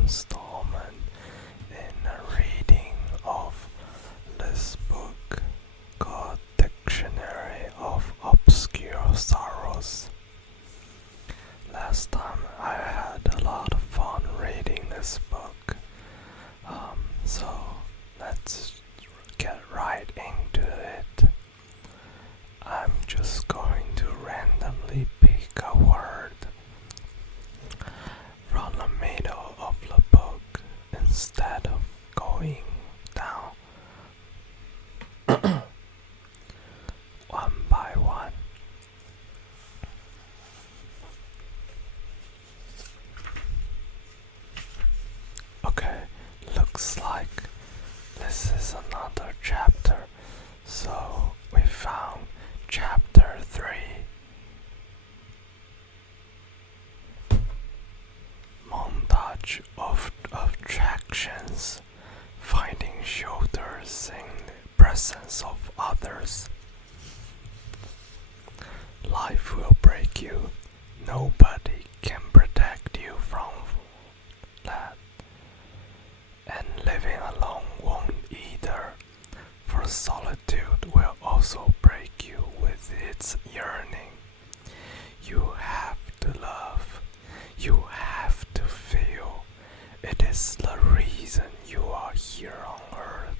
installment in a reading of this book called Dictionary of Obscure Sorrows. Last time I had a lot of fun reading this book, so let's get right into it. I'm just going to randomly pick a word from the middle of the book instead of going down one by one. Okay, looks like this is another chapter, so we found chapter 3. Montage of attractions, finding shelters in the presence of others. Life will break you. Nobody can protect you from that. And living alone won't either, for solitude will also break you with its yearning. You have to love. You have to feel. It is the reason you are here on earth.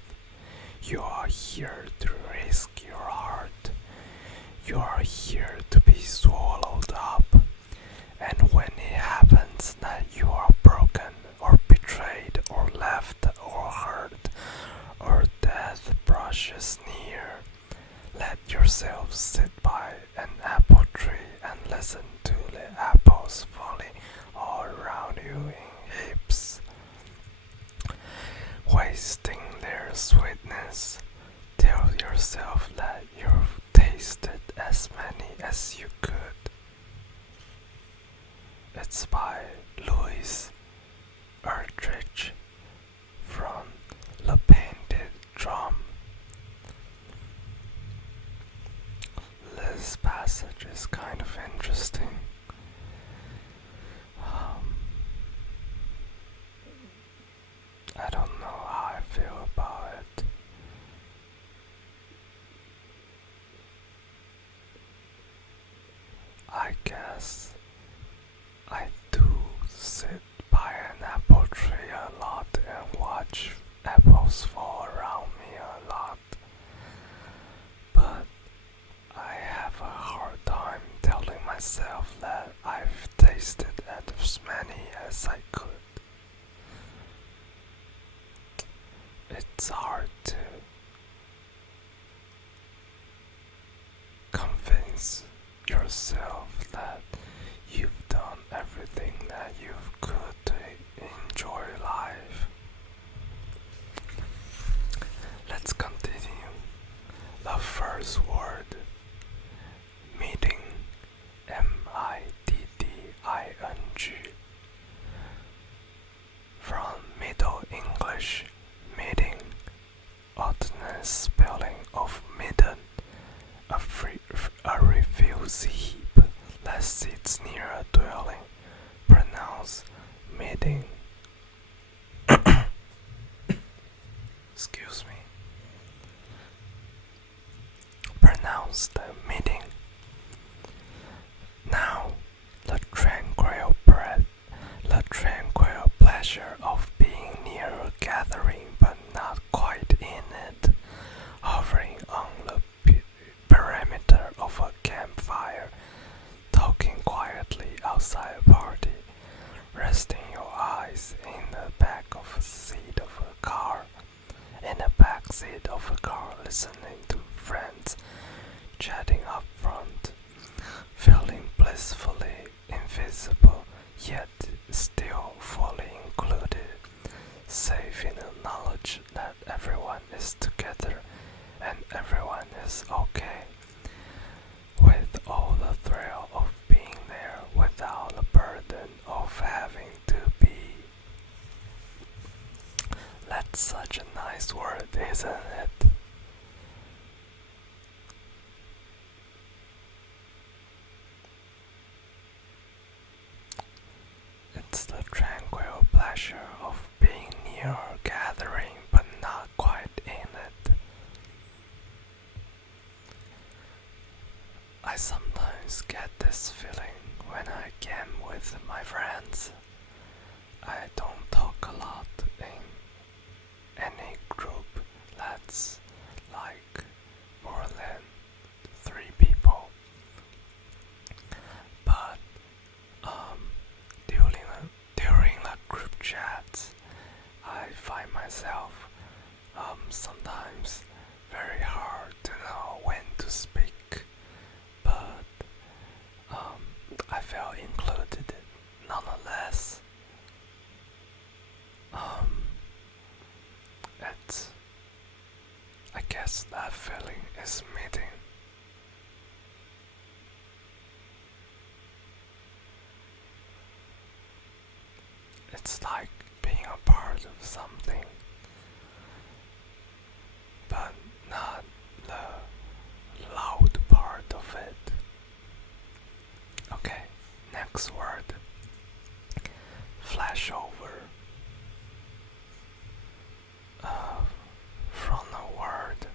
You are here to risk your heart. You are here to be swallowed up. And when it happens that you are broken or betrayed or left or hurt or death brushes near, let yourself sit by an apple tree and listen to the apples falling all around you in heaps, wasting their sweetness. Tell yourself that you've tasted as many as you could. It's by Louis Erdrich from The Painted Drum. This passage is kind of interesting. I don't know how I feel about it. I guess I do sit by an apple tree a lot and watch apples fall around me a lot. But I have a hard time telling myself that I've tasted as many as I could. It's hard to convince yourself that you've done everything that you could to enjoy life. Let's continue. The first word, meeting, M-I-D-D-I-N-G, from Middle English, meeting, alternate spelling of midden, a refuse heap that sits near a dwelling, pronounce meeting. Excuse me. Pronounce the meeting. Now, the tranquil pleasure of being near a gathering but not quite in it, hovering on the perimeter of a campfire, talking quietly outside a party, resting your eyes in the back seat of a car, listening to friends chatting up front, feeling blissfully invisible yet still fully included, safe in the knowledge that everyone is together and everyone is okay, with all the thrill of being there without the burden of having to be. That's such a nice word, isn't it? It's the tranquil pleasure I don't talk a lot in any group that's like more than 3 people, but during the group chats, I find myself sometimes very hard to know when to speak, but I feel included nonetheless. Um, it's, I guess that feeling is meeting. It's like being a part of something, but not the loud part of it. Okay, next word. Flashover. From the word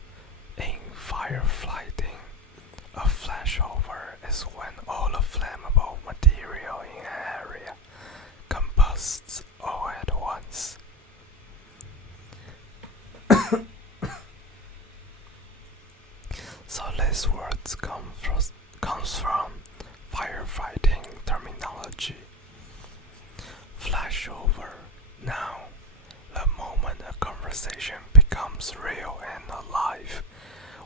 in firefighting, a flashover is when all the flammable material in an area combusts all at once. So this word comes from firefighting terminology. Flashover. Now, the moment a conversation becomes real and alive,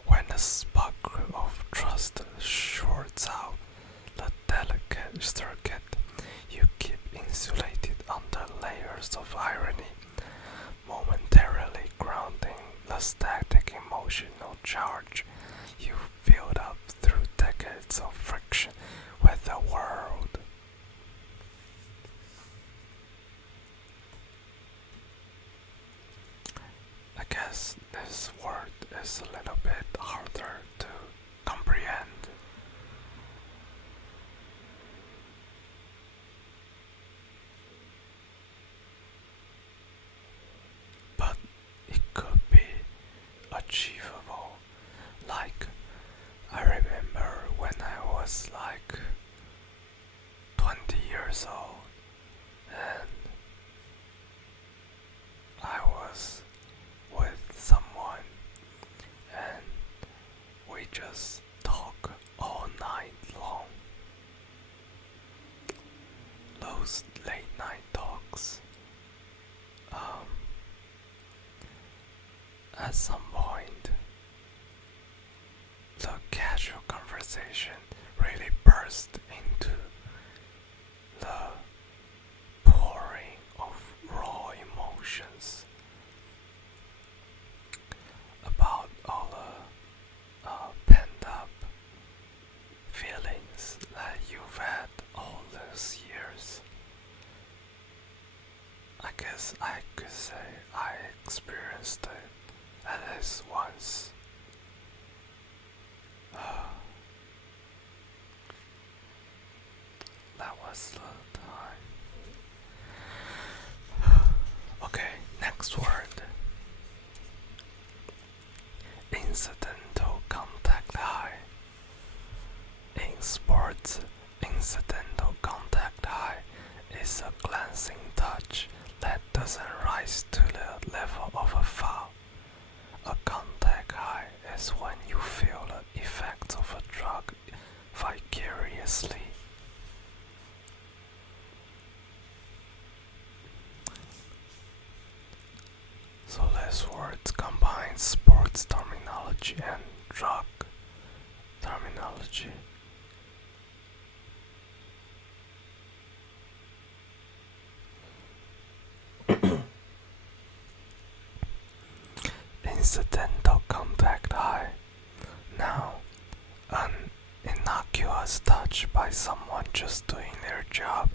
when a spark of trust shorts out the delicate circuit you keep insulated under layers of irony, momentarily grounding the static emotional charge you built up through decades of friction with the world. I guess this word is a little bit harder to comprehend. But it could be achievable. Like, I remember when I was like 20 years old and I was with someone and we just talk all night long. Those late night talks. At some point, the casual conversation really burst into the pouring of raw emotions about all the pent up feelings that you've had all those years. I guess I could say I experienced it at least once. That was the time. Okay, next word. Incidental contact high. In sports, incidental contact high is a glancing touch that doesn't rise to the level of a foul. A contact high is when you feel the effects of a drug vicariously. So this word combines sports terminology and drug terminology. Incidental contact high. Now, an innocuous touch by someone just doing their job,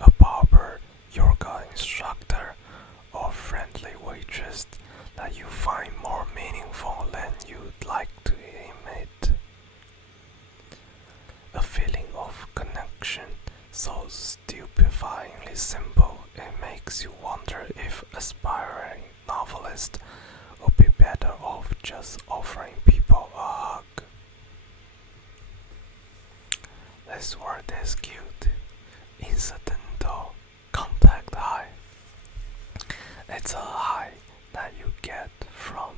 a barber, yoga instructor, or friendly waitress that you find more meaningful than you'd like to admit. A feeling of connection so stupefyingly simple it makes you wonder if aspiring novelists would be better off just offering people a hug. This word is cute. Incidental contact high. it's a high that you get from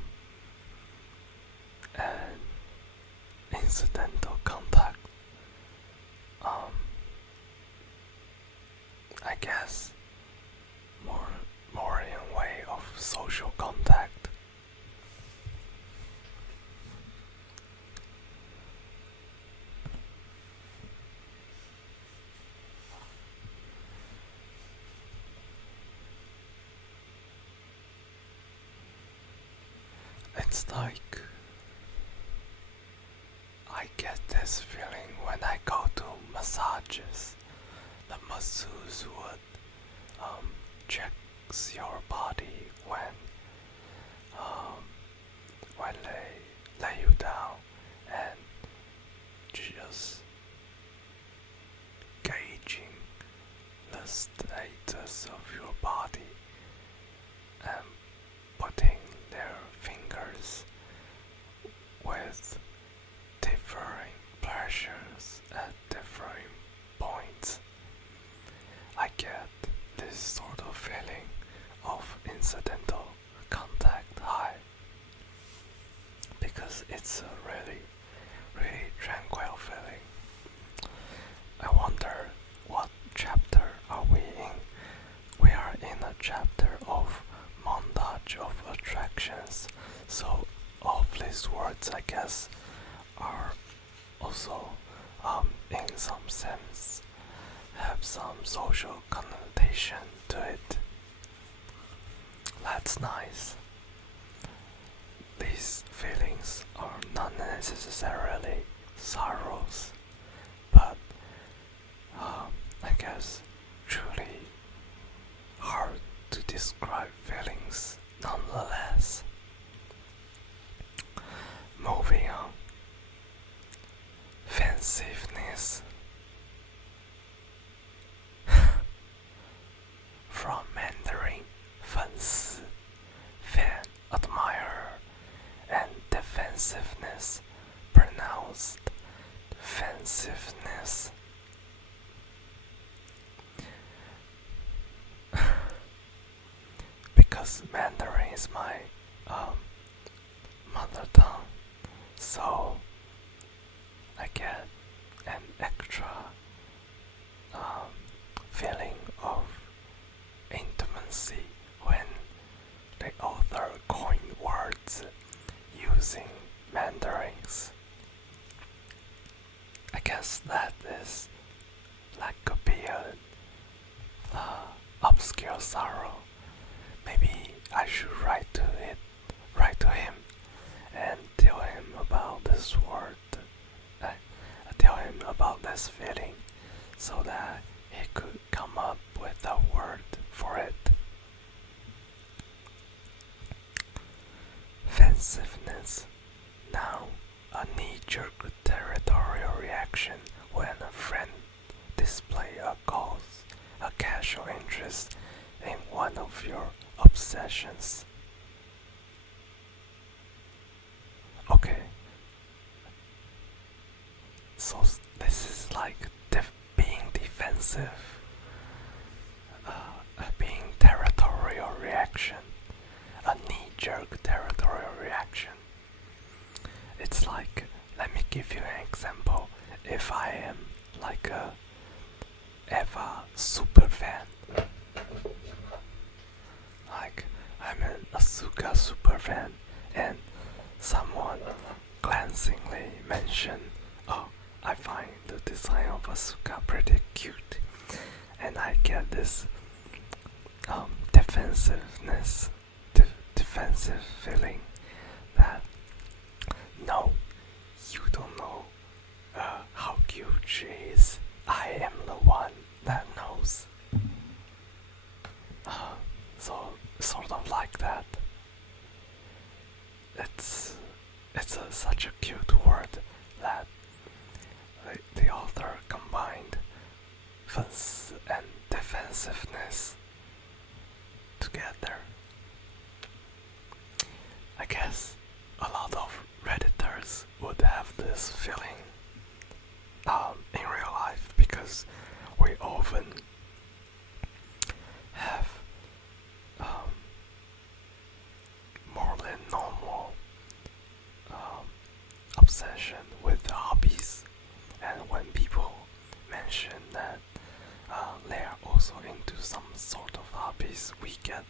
an incidental contact. I guess more in a way of social contact. It's like I get this feeling when I go to massages. The masseuse would checks your body when they lay you down and just gauging the status of your body and putting their fingers with differing pressures at differing points. I get this sort of feeling of incidental contact high because it's a really tranquil feeling. I wonder what chapter are we in? We are in a chapter of montage of attractions, so all of these words, I guess, are also in some sense have some social connotation to it. That's nice. These feelings are not necessarily sorrows, but I guess truly hard to describe feelings nonetheless. Moving on. Fanciveness. From Mandarin, 粉丝, fan, admirer, and defensiveness, pronounced fanciveness. Because Mandarin is my mother tongue, so I get an extra feeling of intimacy when the author coined words using Mandarins. I guess that could be an obscure sorrow. Maybe I should write to him and tell him about this word. Tell him about this feeling so that he could come up with a word for it. Fanciveness. Now, a knee-jerk territorial reaction when a friend displays a casual interest in one of your obsessions. Okay. So this is like being defensive, being territorial reaction, a knee-jerk territorial reaction. It's like, let me give you an example. If I am like a Eva super fan, like I'm an Asuka super fan, and someone glancingly mentioned, "Oh, I find the design of Asuka pretty cute," and I get this defensive feeling that no, you don't know how cute she is. I am the one that knows. So sort of like that. It's such a cute word that the author combined fence and defensiveness together. I guess a lot of Redditors would have this feeling in real life because we often have obsession with hobbies, and when people mention that they are also into some sort of hobbies, we get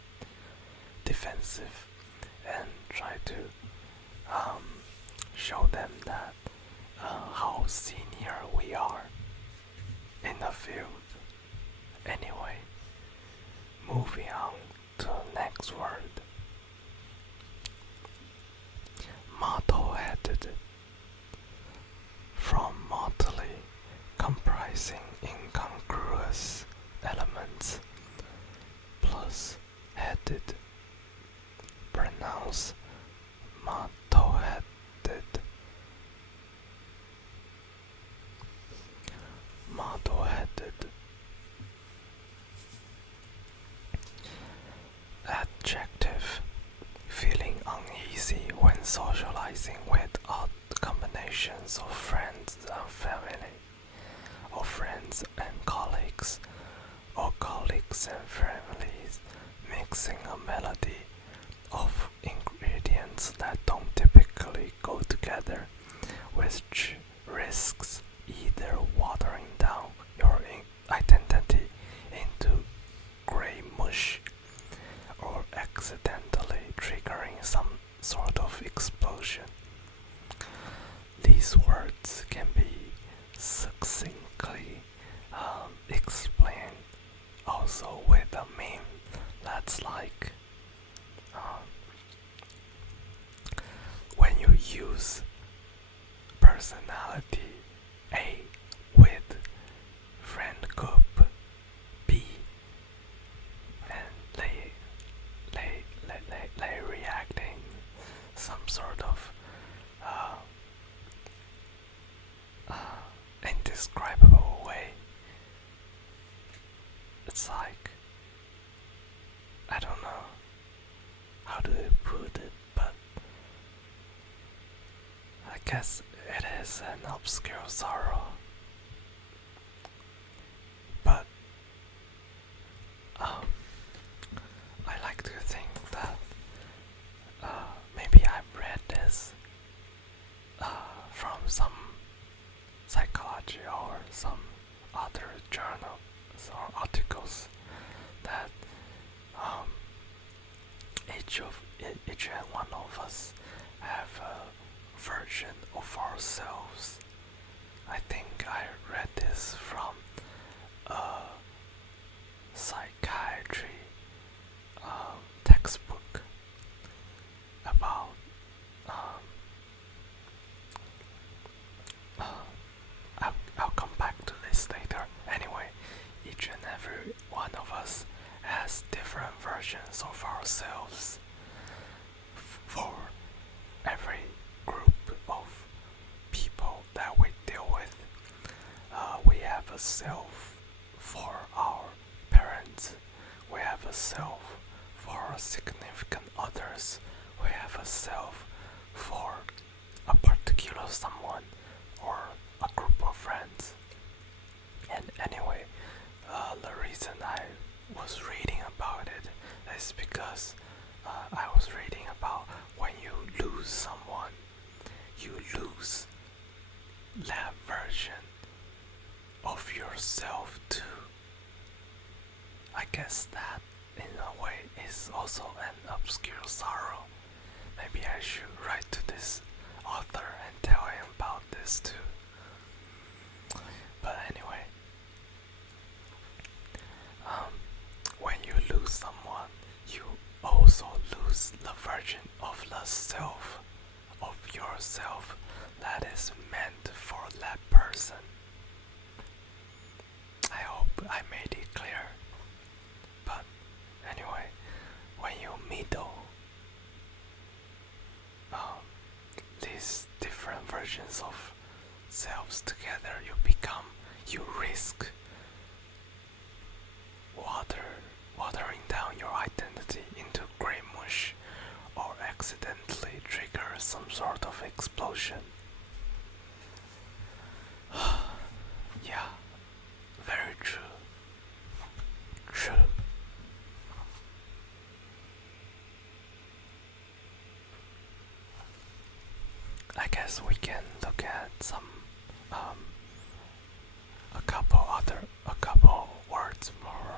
defensive and try to show them that how senior we are in the field. Anyway, moving on to the next word. Mottle-headed. From motley, comprising incongruous elements, plus headed. Pronounce mottle-headed. Mottle-headed. Adjective. Feeling uneasy when socializing with odd combinations of friends and family, or friends and colleagues, or colleagues and families, mixing a melody of ingredients that don't typically go together, which risks either watering down your identity into grey mush or accidentally triggering some sort of explosion. These words can be succinctly explained also with a meme that's like when you use personality A with friend group B and they reacting some sort of indescribable way. It's like, I don't know how to put it, but I guess it is an obscure sorrow. But I like to think that maybe I've read this from some psychology or some other journals or articles that each and one of us have a version of ourselves. I think I read this from a psychiatry textbook about I'll come back to this later. Anyway, each and every one of us has different versions of ourselves. For every group of people that we deal with, we have a self for our parents, we have a self for our significant others, we have a self for a particular someone or a group of friends. And anyway, the reason I was reading about it is because I was reading about when you lose someone, you lose that version of yourself too. I guess that in a way is also an obscure sorrow. Maybe I should write to this author and tell him about this too. But anyway, when you lose someone, you also lose the version of the self of yourself that is meant for that person. I hope I made it clear. But anyway, when you middle these different versions of selves together, you risk watering down your identity into grey mush or accidentally trigger some sort of explosion. Yeah, very true. True. I guess guess we can look at some um, a couple words more.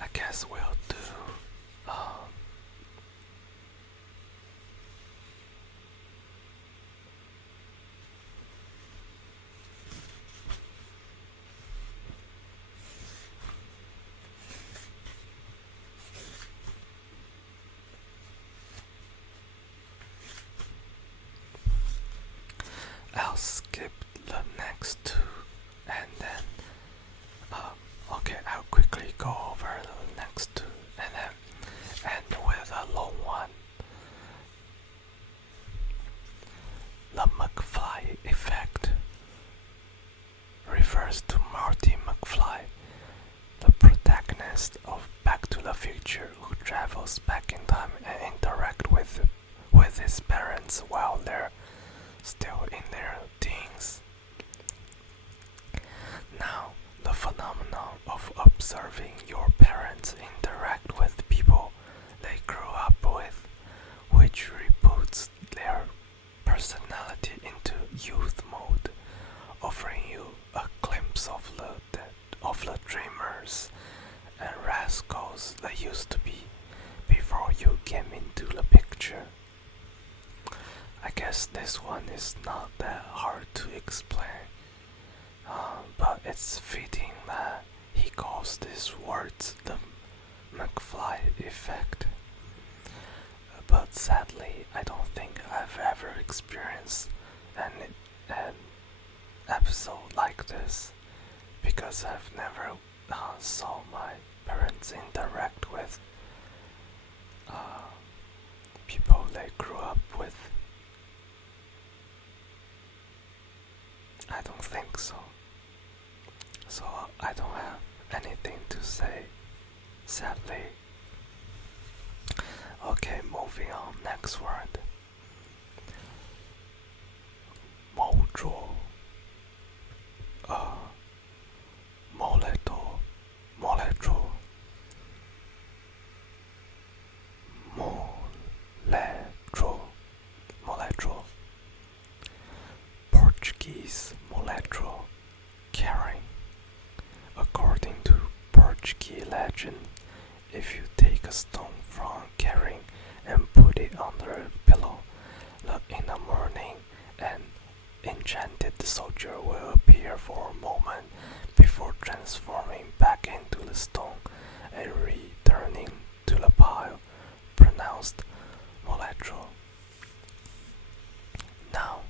I guess we'll do um, I'll skip the next two and then okay, I'll quickly go over the next two and then end with a long one. The McFly effect refers to Marty McFly, the protagonist of Back to the Future, who travels back in time and interacts with his parents while they're still in their teens. Now, the phenomenon of observing your parents interact with people they grew up with, which reboots their personality into youth mode, offering you a glimpse of the dreamers and rascals they used to be before you came into the picture. I guess this one is not that hard to explain, but it's fitting that he calls these words the McFly effect. But sadly, I don't think I've ever experienced an episode like this, because I've never saw my parents interact with people they grew up with. I don't think so. So I don't have anything to say, sadly. Okay, moving on. Next word. Mojo. Moleto. Molejo. Molejo. Molejo. Portuguese molejo. Caring. According to Portuguese legend, if you take a stone from carrying and put it under a pillow in the morning, an enchanted soldier will appear for a moment before transforming back into the stone and returning to the pile, pronounced molejo. Now,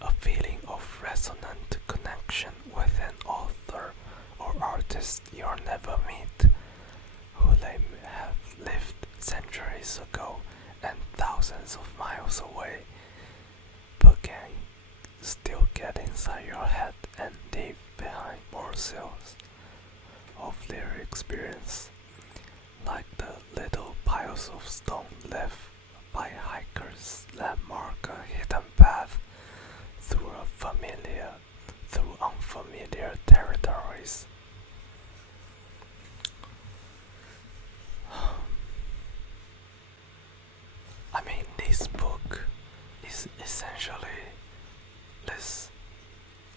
a feeling of resonant connection with an author or artist you'll never meet, who they have lived centuries ago and thousands of miles away, but can still get inside your head and leave behind morsels of their experience, like the little piles of stone left by hikers that mark a hidden path through unfamiliar territories. I mean, this book is essentially this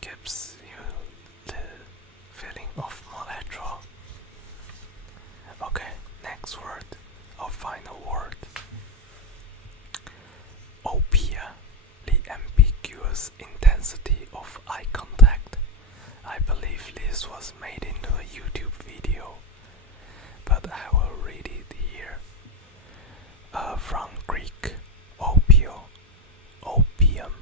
gives you the feeling of molejo. Okay, next word, our final word. Opia, the ambiguous intensity of eye contact. I believe this was made into a YouTube video, but I will read it here. From Greek, opio, opium,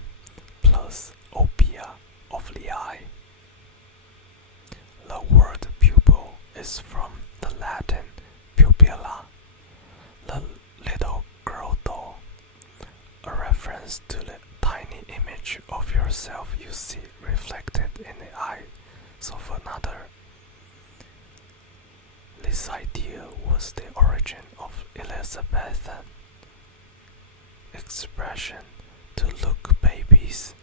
plus opia of the eye. The word pupil is from the Latin pupilla, the little girl doll, a reference to the tiny image of yourself you see reflected in the eyes of another. This idea was the origin of Elizabethan expression to look babies,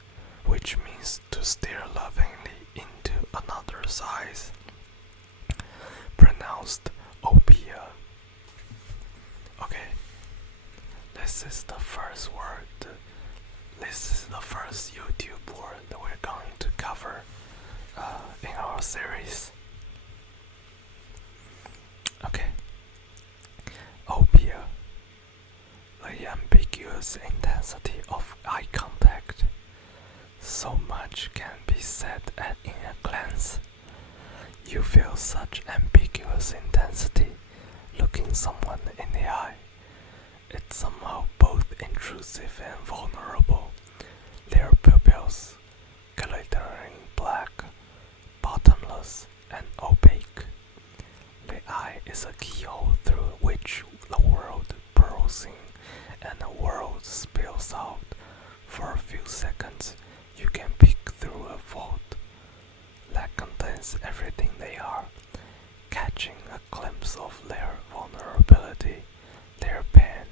which means to stare lovingly into another's eyes, pronounced opia. Okay, this is the first word, the the first YouTube word that we're going to cover in our series. Okay. Obia. The ambiguous intensity of eye contact. So much can be said in a glance. You feel such ambiguous intensity looking someone in the eye. It's somehow both intrusive and vulnerable. Their pupils, glittering black, bottomless and opaque. The eye is a keyhole through which the world burrows in and the world spills out. For a few seconds, you can peek through a vault that contains everything they are, catching a glimpse of their vulnerability, their pain,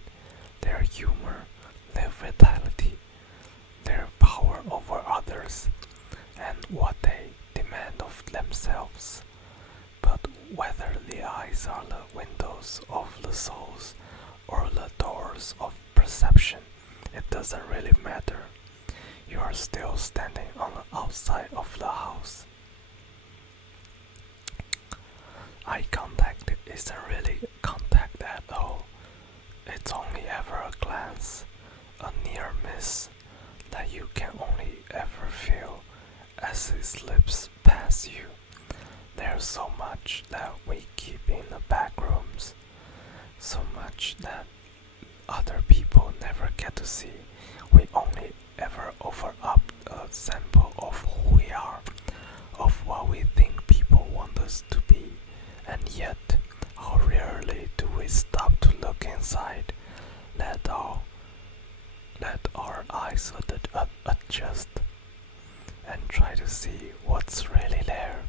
their humor, their vitality, their power over others, and what they demand of themselves. But whether the eyes are the windows of the souls or the doors of perception, it doesn't really matter. You are still standing on the outside of the house. Eye contact isn't really contact at all. It's only ever a glance, a near miss that you can only ever feel as it slips past you. There's so much that we keep in the back rooms, so much that other people never get to see. We only ever offer up a sample of who we are, of what we think people want us to be, and yet how rarely do we stop to look inside, let our eyes adjust, and try to see what's really there.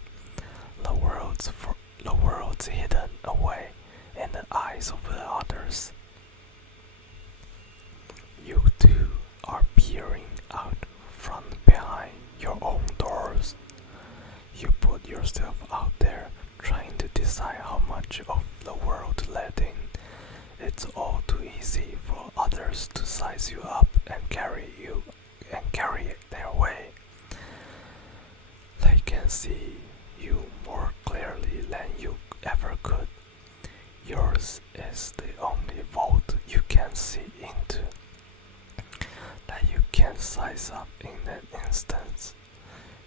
The world's hidden away in the eyes of the others. You too are peering out from behind your own doors. You put yourself out there trying to decide how much of the world to let in. It's all too easy for others to size you up and carry it their way. They can see you more clearly than you ever could. Yours is the only vault you can see into, that you can size up in an instant.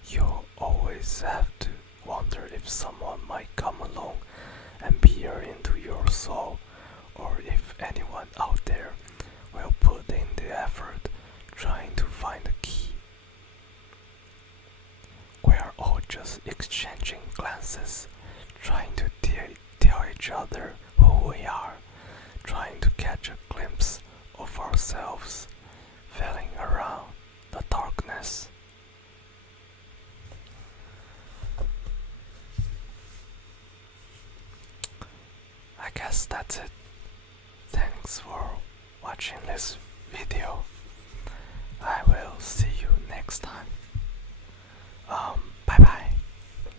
You'll always have to wonder if someone might come along and peer into your soul, or if anyone out there will put in the effort trying to find the key. We are all just exchanging glances, trying to tell each other who we are, trying to catch a glimpse of ourselves, feeling around the darkness. I guess that's it. Thanks for watching this video. I will see you next time.